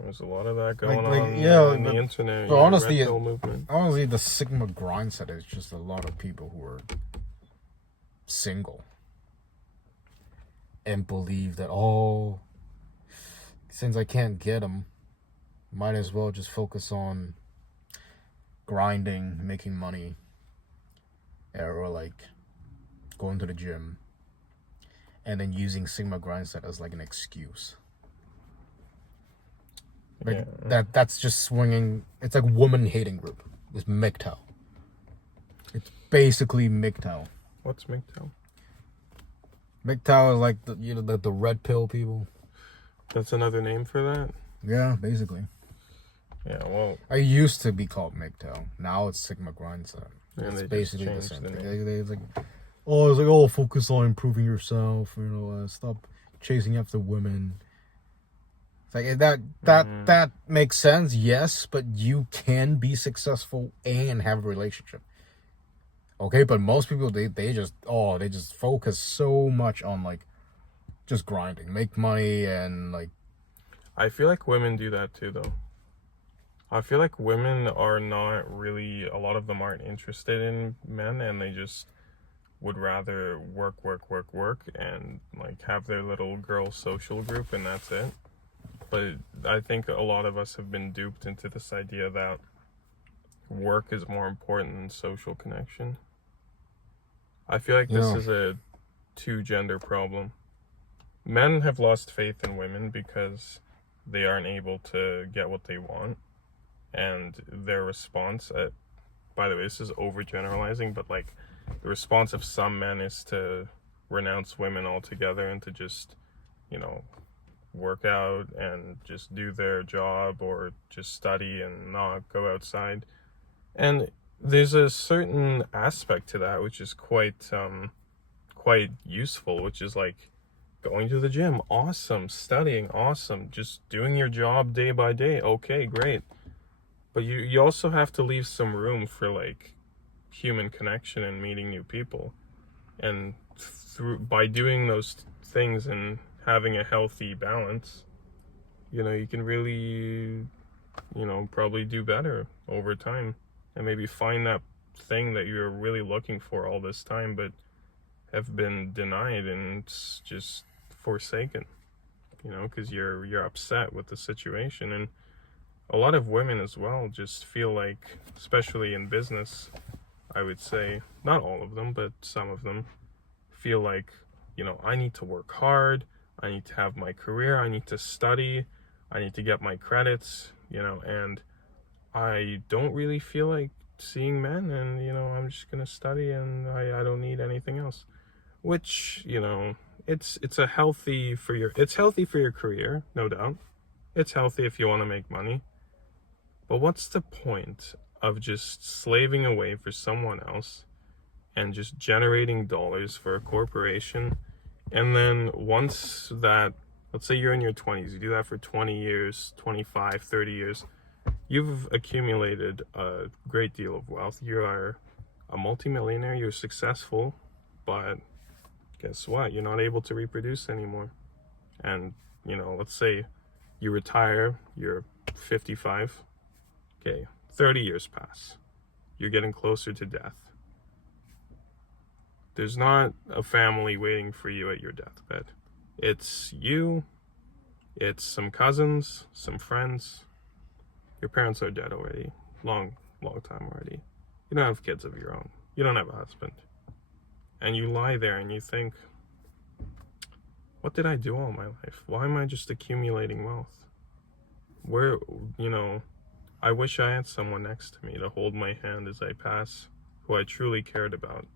There's a lot of that going on on the internet. But honestly, Red pill movement. honestly, the Sigma grind set is just a lot of people who are single and believe that, oh, since I can't get them, might as well just focus on grinding, making money, or like going to the gym, and then using Sigma grind set as like an excuse. Like that's just swinging. It's like woman hating group. It's MGTOW. It's basically MGTOW. What's MGTOW? MGTOW is like the red pill people. That's another name for that? Yeah, basically. Yeah, well, I used to be called MGTOW. Now it's Sigma grind set. It's they basically the just same changed the thing. It's like, focus on improving yourself. Stop chasing after women. It's like that makes sense, yes, but you can be successful and have a relationship. Okay, but most people they just focus so much on like just grinding, make money, and like. I feel like women do that too, though. I feel like women are not really, a lot of them aren't interested in men, and they just would rather work, and like have their little girl social group, and that's it. But I think a lot of us have been duped into this idea that work is more important than social connection. I feel like this is a two-gender problem. Men have lost faith in women because they aren't able to get what they want. And their response by the way, this is overgeneralizing, but like the response of some men is to renounce women altogether and to just, work out and just do their job, or just study and not go outside. And there's a certain aspect to that which is quite useful, which is like going to the gym, awesome, studying, awesome, just doing your job day by day, okay, great. But you also have to leave some room for like human connection and meeting new people. And by doing those things and having a healthy balance, you can really, probably do better over time, and maybe find that thing that you're really looking for all this time, but have been denied and just forsaken, because you're upset with the situation. And a lot of women as well just feel like, especially in business, I would say, not all of them, but some of them feel like, I need to work hard, I need to have my career, I need to study, I need to get my credits, and I don't really feel like seeing men, and, I'm just going to study, and I don't need anything else. Which, it's healthy for your career, no doubt. It's healthy if you want to make money. But what's the point of just slaving away for someone else and just generating dollars for a corporation. And then once that, let's say you're in your 20s, you do that for 20 years, 25, 30 years, you've accumulated a great deal of wealth. You are a multimillionaire, you're successful, but guess what? You're not able to reproduce anymore. And, let's say you retire, you're 55. Okay, 30 years pass. You're getting closer to death. There's not a family waiting for you at your deathbed. It's you, it's some cousins, some friends. Your parents are dead already. Long time already. You don't have kids of your own. You don't have a husband. And you lie there and you think, what did I do all my life? Why am I just accumulating wealth? Where, I wish I had someone next to me to hold my hand as I pass, who I truly cared about.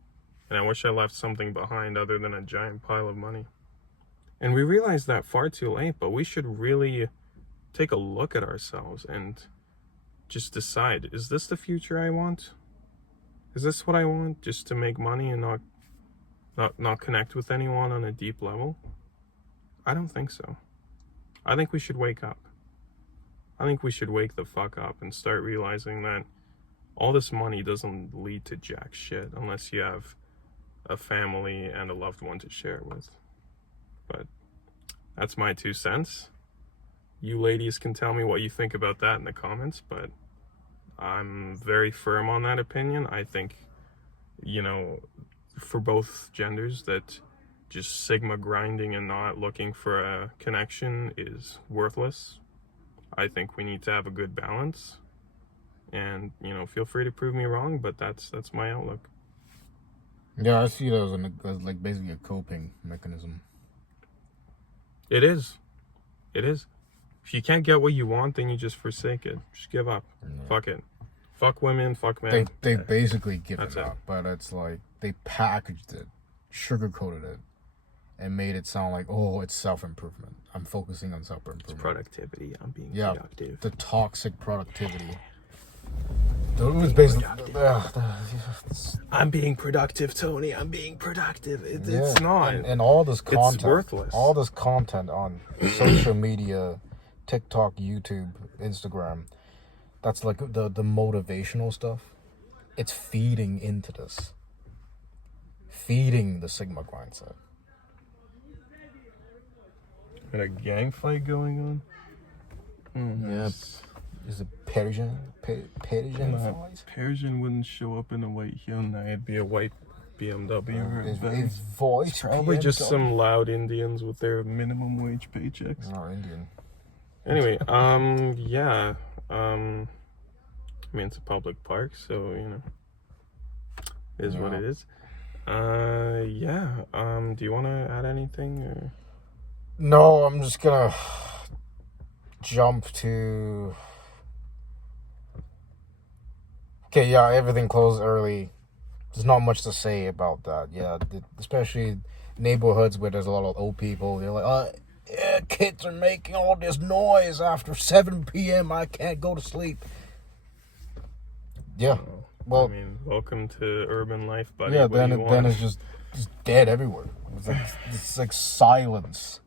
And I wish I left something behind other than a giant pile of money. And we realize that far too late, but we should really take a look at ourselves and just decide, is this the future I want? Is this what I want? Just to make money and not connect with anyone on a deep level? I don't think so. I think we should wake up. I think we should wake the fuck up and start realizing that all this money doesn't lead to jack shit unless you have a family and a loved one to share it with. But that's my 2 cents. You ladies can tell me what you think about that in the comments, but I'm very firm on that opinion. I think, for both genders, that just sigma grinding and not looking for a connection is worthless. I think we need to have a good balance. And, feel free to prove me wrong, but that's my outlook. Yeah, I see that as like basically a coping mechanism. It is. If you can't get what you want, then you just forsake it. Just give up. Yeah. Fuck it. Fuck women, fuck men. They basically give it up, but it's like they packaged it, sugarcoated it, and made it sound like, oh, it's self-improvement. I'm focusing on self-improvement. It's productivity. I'm being productive. The toxic productivity. It was basically, I'm being productive, Tony. I'm being productive. It's not. And all this content. It's worthless. All this content on social media, TikTok, YouTube, Instagram, that's like the motivational stuff. It's feeding into this. Feeding the Sigma mindset. Got a gang fight going on? Yep. Is it Persian? Persian wouldn't show up in a white Hyundai. It'd be a white BMW or a Benz. It's probably just some loud Indians with their minimum wage paychecks. Oh, Indian. Anyway, it's a public park, so is what it is. Do you want to add anything? Or? No, I'm just gonna jump to. Okay, yeah, everything closed early. There's not much to say about that. Yeah, especially neighborhoods where there's a lot of old people. They're like, kids are making all this noise after 7 p.m. I can't go to sleep. Yeah, well, welcome to urban life, buddy. Yeah, then it's just dead everywhere. It's like silence.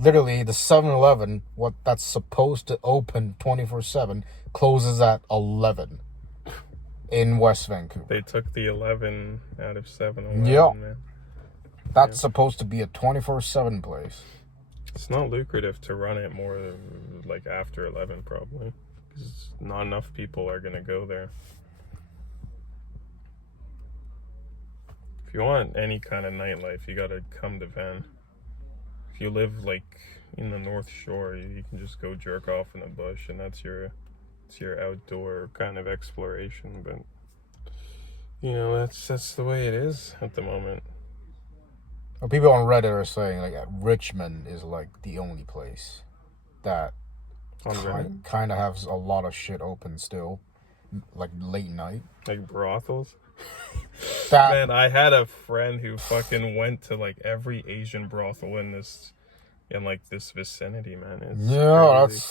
Literally, the 7-Eleven, that's supposed to open 24/7, closes at 11 in West Vancouver. They took the 11 out of 7-Eleven. Yeah. Man. That's supposed to be a 24/7 place. It's not lucrative to run it more than, like, after 11, probably. Because not enough people are going to go there. If you want any kind of nightlife, you got to come to Van. If you live, like, in the North Shore, you can just go jerk off in a bush, and that's your outdoor kind of exploration. But that's the way it is at the moment. Well, people on Reddit are saying like Richmond is like the only place that kind of has a lot of shit open still, like late night, like brothels. Man, I had a friend who fucking went to like every Asian brothel in this vicinity, man. It's crazy.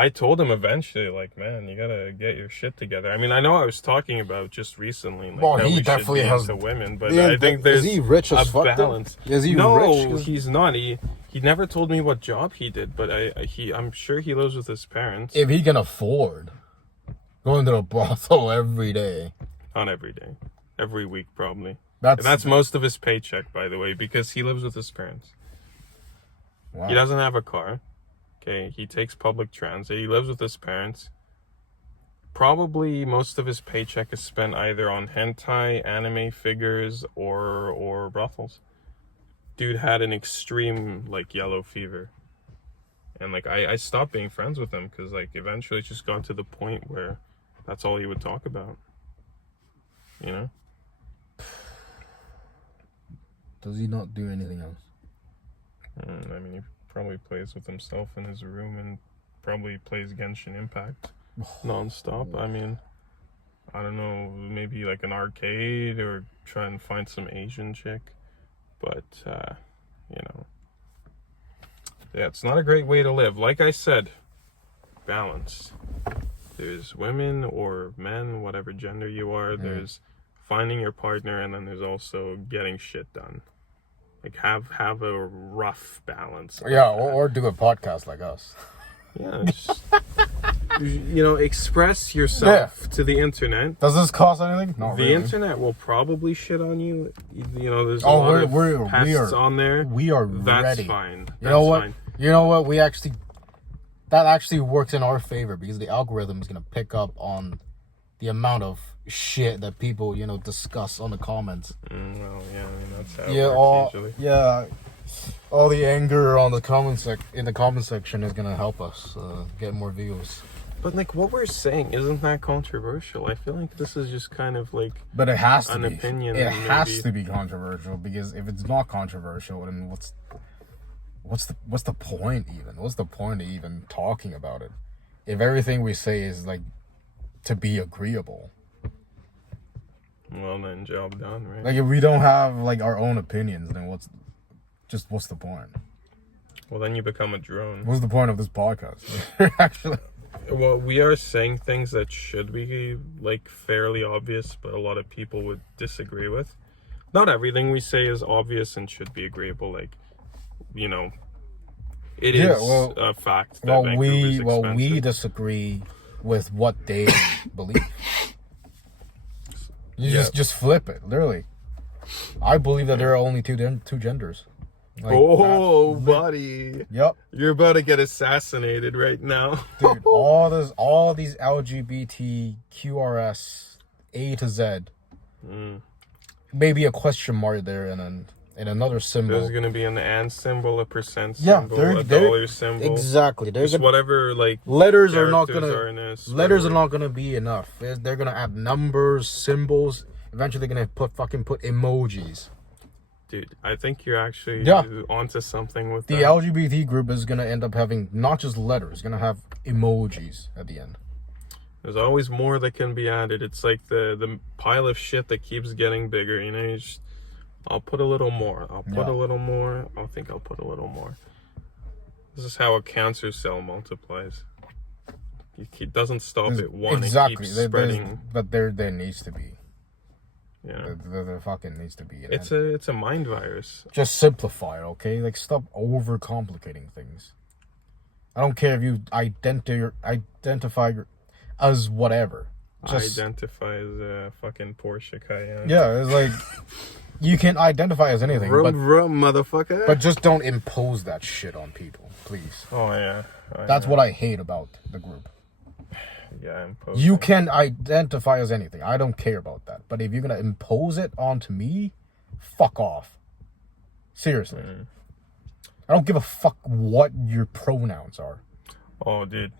I told him eventually, like, man, you gotta get your shit together. I mean, I know I was talking about just recently, like, Well, how he we definitely should be has- into women, but Yeah, I think there's is he rich as a fuck, though? balance. Is he no, rich? 'Cause- he's not. He never told me what job he did, but I'm sure he lives with his parents. If he can afford going to the brothel every day. Not every day, every week probably. That's That's most of his paycheck, by the way, because he lives with his parents. wow. He doesn't have a car. Okay, he takes public transit. He lives with his parents. Probably most of his paycheck is spent either on hentai, anime figures, or brothels. Dude had an extreme, like, yellow fever. And, like, I stopped being friends with him because, like, eventually it just got to the point where that's all he would talk about. You know? Does he not do anything else? I mean, he probably plays with himself in his room and probably plays Genshin Impact non-stop. I mean, I don't know, maybe like an arcade or try and find some Asian chick. But, you know, yeah, it's not a great way to live. Like I said, balance. There's women or men, whatever gender you are. There's finding your partner, and then there's also getting shit done. Like, have a rough balance. Like Yeah, that. or do a podcast like us. Yeah, just, you know, express yourself to the internet. Does this cost anything? Not The really. internet will probably shit on you. You know, there's a lot of pests on there. We are That's ready. fine. That's You know what? fine. You know what? That actually works in our favor because the algorithm is gonna pick up on the amount of shit that people, you know, discuss on the comments. Well, yeah, I mean, that's how it works usually. All the anger on the in the comment section is gonna help us get more views. But, like, what we're saying isn't that controversial. I feel like this is just kind of like But it has to an be. opinion. It maybe. has to be controversial because if it's not controversial, then what's the point even? What's the point of even talking about it? If everything we say is like to be agreeable. Well, then, job done, right? Like if we don't have like our own opinions, then what's the point? Well, then you become a drone. What's the point of this podcast? Actually, Well, we are saying things that should be, like, fairly obvious, but a lot of people would disagree with. Not everything we say is obvious and should be agreeable. Like, you know, it is a fact that Vancouver's expensive. we disagree with what they believe. You just flip it, literally. I believe that there are only two genders. Like, buddy. Yep. You're about to get assassinated right now. Dude, all these LGBT, QRS, A to Z. Maybe a question mark there and another symbol. There's gonna be an and symbol, a percent symbol, a they're dollar symbol. Exactly. They're Just gonna, whatever, like, letters are not characters gonna are in this, letters whatever. are not gonna be enough. They're gonna add numbers, symbols. Eventually they're gonna put emojis. Dude, I think you're actually onto something with The that. LGBT group is gonna end up having not just letters, it's gonna have emojis at the end. There's always more that can be added. It's like the pile of shit that keeps getting bigger. You know, I'll put a little more. I'll put a little more. I think I'll put a little more. This is how a cancer cell multiplies. It doesn't stop at one. Exactly. It keeps spreading. But there needs to be. Yeah. There fucking needs to be. It's a mind virus. Just simplify it, okay? Like, stop overcomplicating things. I don't care if you identify as whatever. Just Identify as a fucking Porsche Cayenne. yeah, it's like you can identify as anything, Vroom, vroom, motherfucker. but just don't impose that shit on people, please. Oh yeah. That's what I hate about the group. Yeah, imposing. You can identify as anything. I don't care about that. But if you're gonna impose it onto me, fuck off. Seriously. I don't give a fuck what your pronouns are. Oh, dude.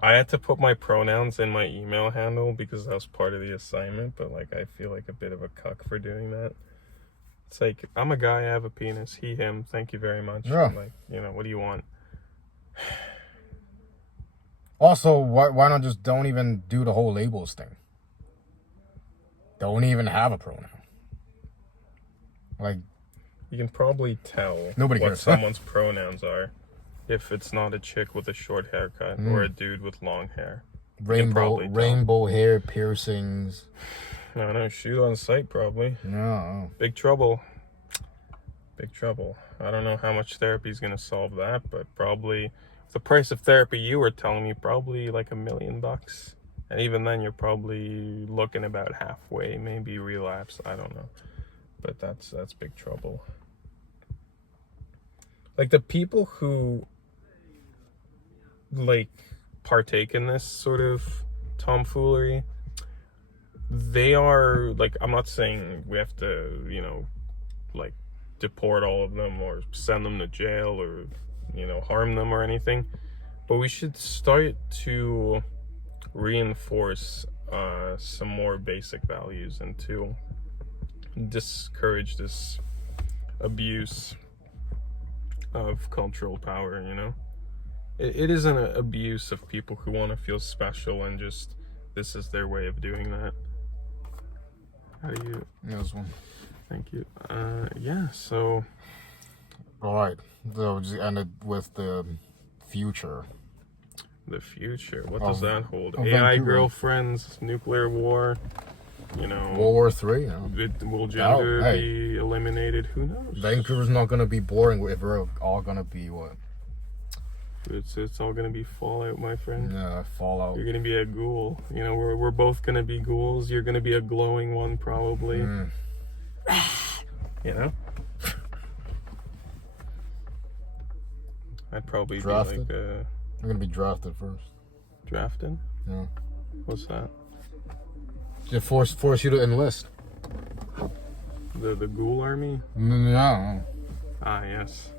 I had to put my pronouns in my email handle because that was part of the assignment, but, like, I feel like a bit of a cuck for doing that. It's like, I'm a guy, I have a penis. He, him, thank you very much. Yeah. Like, you know, what do you want? Also, why not just don't even do the whole labels thing? Don't even have a pronoun. Like, You can probably tell Nobody what cares. someone's pronouns are. if it's not a chick with a short haircut or a dude with long hair. Rainbow hair piercings. I don't know, shoot on sight probably. No. Big trouble. Big trouble. I don't know how much therapy is going to solve that, but probably the price of therapy you were telling me, probably like $1 million. And even then you're probably looking about halfway, maybe relapse, I don't know. But that's big trouble. Like the people who like partake in this sort of tomfoolery, they are like, I'm not saying we have to, you know, like deport all of them or send them to jail or, you know, harm them or anything, but we should start to reinforce some more basic values and to discourage this abuse of cultural power, you know. It isn't an abuse of people who want to feel special and just this is their way of doing that. How do you? This one. Thank you. Yeah, so. Alright, so just end it with the future. The future, what does that hold? of AI Vancouver. Girlfriends, nuclear war, you know. World War III, yeah. Will gender hey. be eliminated? Who knows? Vancouver's not gonna be boring if we're all gonna be what? It's all gonna be Fallout, my friend. Yeah, Fallout. You're gonna be a ghoul. You know, we're both gonna be ghouls. You're gonna be a glowing one, probably. You know? I'd probably Drafted? be like I'm gonna be drafted first. drafted? Yeah. What's that? Just force you to enlist. The ghoul army? No. Ah, yes.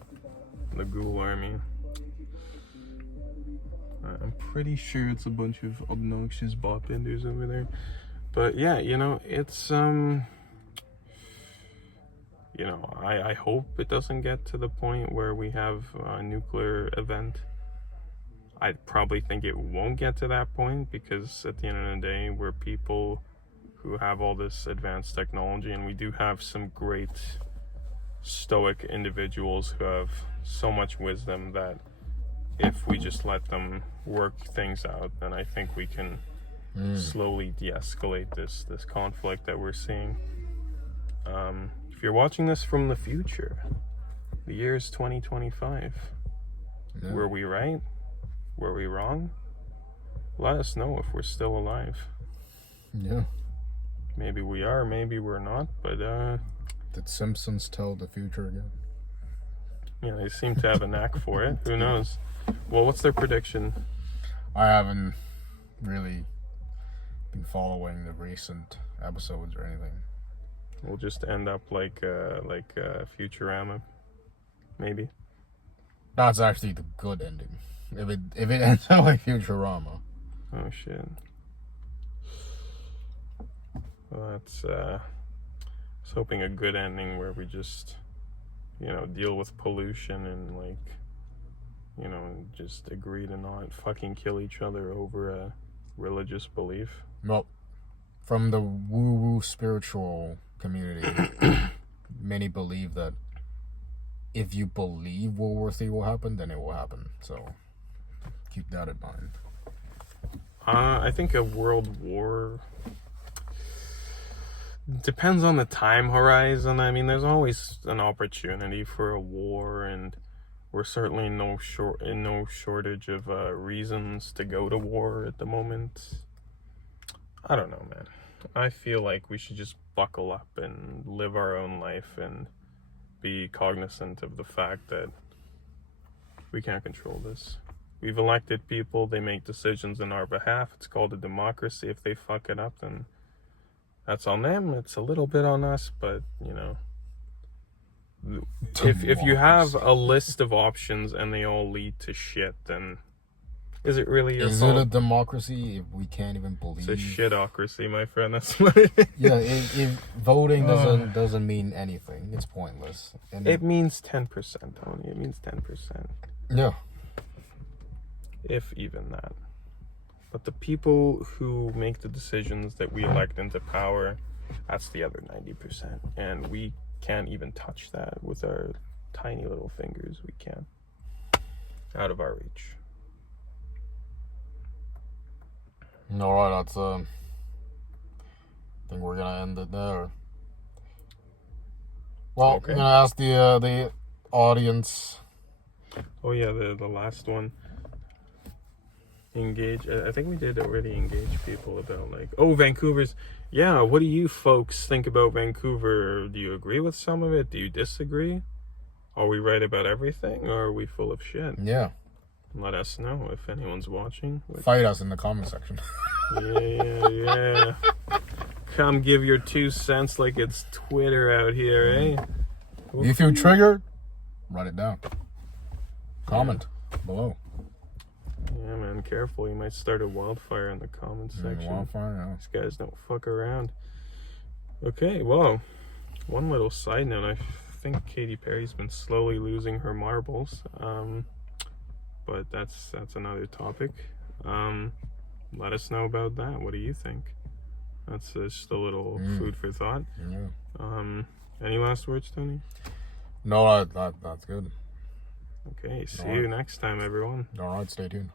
The ghoul army. I'm pretty sure it's a bunch of obnoxious botbenders over there. But yeah, you know, it's you know, I hope it doesn't get to the point where we have a nuclear event. I probably think it won't get to that point, because at the end of the day, we're people who have all this advanced technology, and we do have some great stoic individuals who have so much wisdom that if we just let them work things out, then I think we can slowly de-escalate this conflict that we're seeing. If you're watching this from the future, the year is 2025. Yeah. Were we right? Were we wrong? Let us know if we're still alive. Yeah. Maybe we are, maybe we're not, but Did Simpsons tell the future again? yeah, they seem to have a knack for it. Who knows? Well, what's their prediction? I haven't really been following the recent episodes or anything. We'll just end up like Futurama, maybe. That's actually the good ending. If it ends up like Futurama. Oh shit. Well, that's I was hoping a good ending where we just, you know, deal with pollution and like, you know, just agree to not fucking kill each other over a religious belief. Well, from the woo-woo spiritual community, many believe that if you believe World War III will happen, then it will happen. So keep that in mind. I think a world war depends on the time horizon. I mean, there's always an opportunity for a war, and we're certainly in no shortage of reasons to go to war at the moment. I don't know, man. I feel like we should just buckle up and live our own life and be cognizant of the fact that we can't control this. We've elected people, they make decisions on our behalf. It's called a democracy. If they fuck it up, then that's on them. It's a little bit on us, but, you know, if you have a list of options and they all lead to shit, then is it really your fault? Is it a democracy if we can't even believe? It's a shitocracy, my friend. That's what it is. Yeah, if voting doesn't mean anything, it's pointless. And it means 10%, Tony. It means 10%. Yeah. If even that. But the people who make the decisions that we elect into power, that's the other 90%. And we can't even touch that with our tiny little fingers. We can't. out of our reach. All right, that's I think we're gonna end it there. Well, Okay. I'm gonna ask the audience. Oh yeah, the last one. Engage. I think we did already engage people about like, oh, Vancouver's. Yeah, what do you folks think about Vancouver? Do you agree with some of it? Do you disagree? Are we right about everything, or are we full of shit? Yeah, Let us know if anyone's watching. fight us in the comment section. Yeah. Come give your 2 cents like it's Twitter out here, eh? If you feel triggered, write it down. Comment below. Yeah, man, careful. You might start a wildfire in the comment section. Wildfire, yeah. These guys don't fuck around. Okay, well, one little side note. I think Katy Perry's been slowly losing her marbles. But that's another topic. Let us know about that. What do you think? That's just a little food for thought. Yeah. Any last words, Tony? No, that's good. Okay, see All you right. next time, everyone. All right, stay tuned.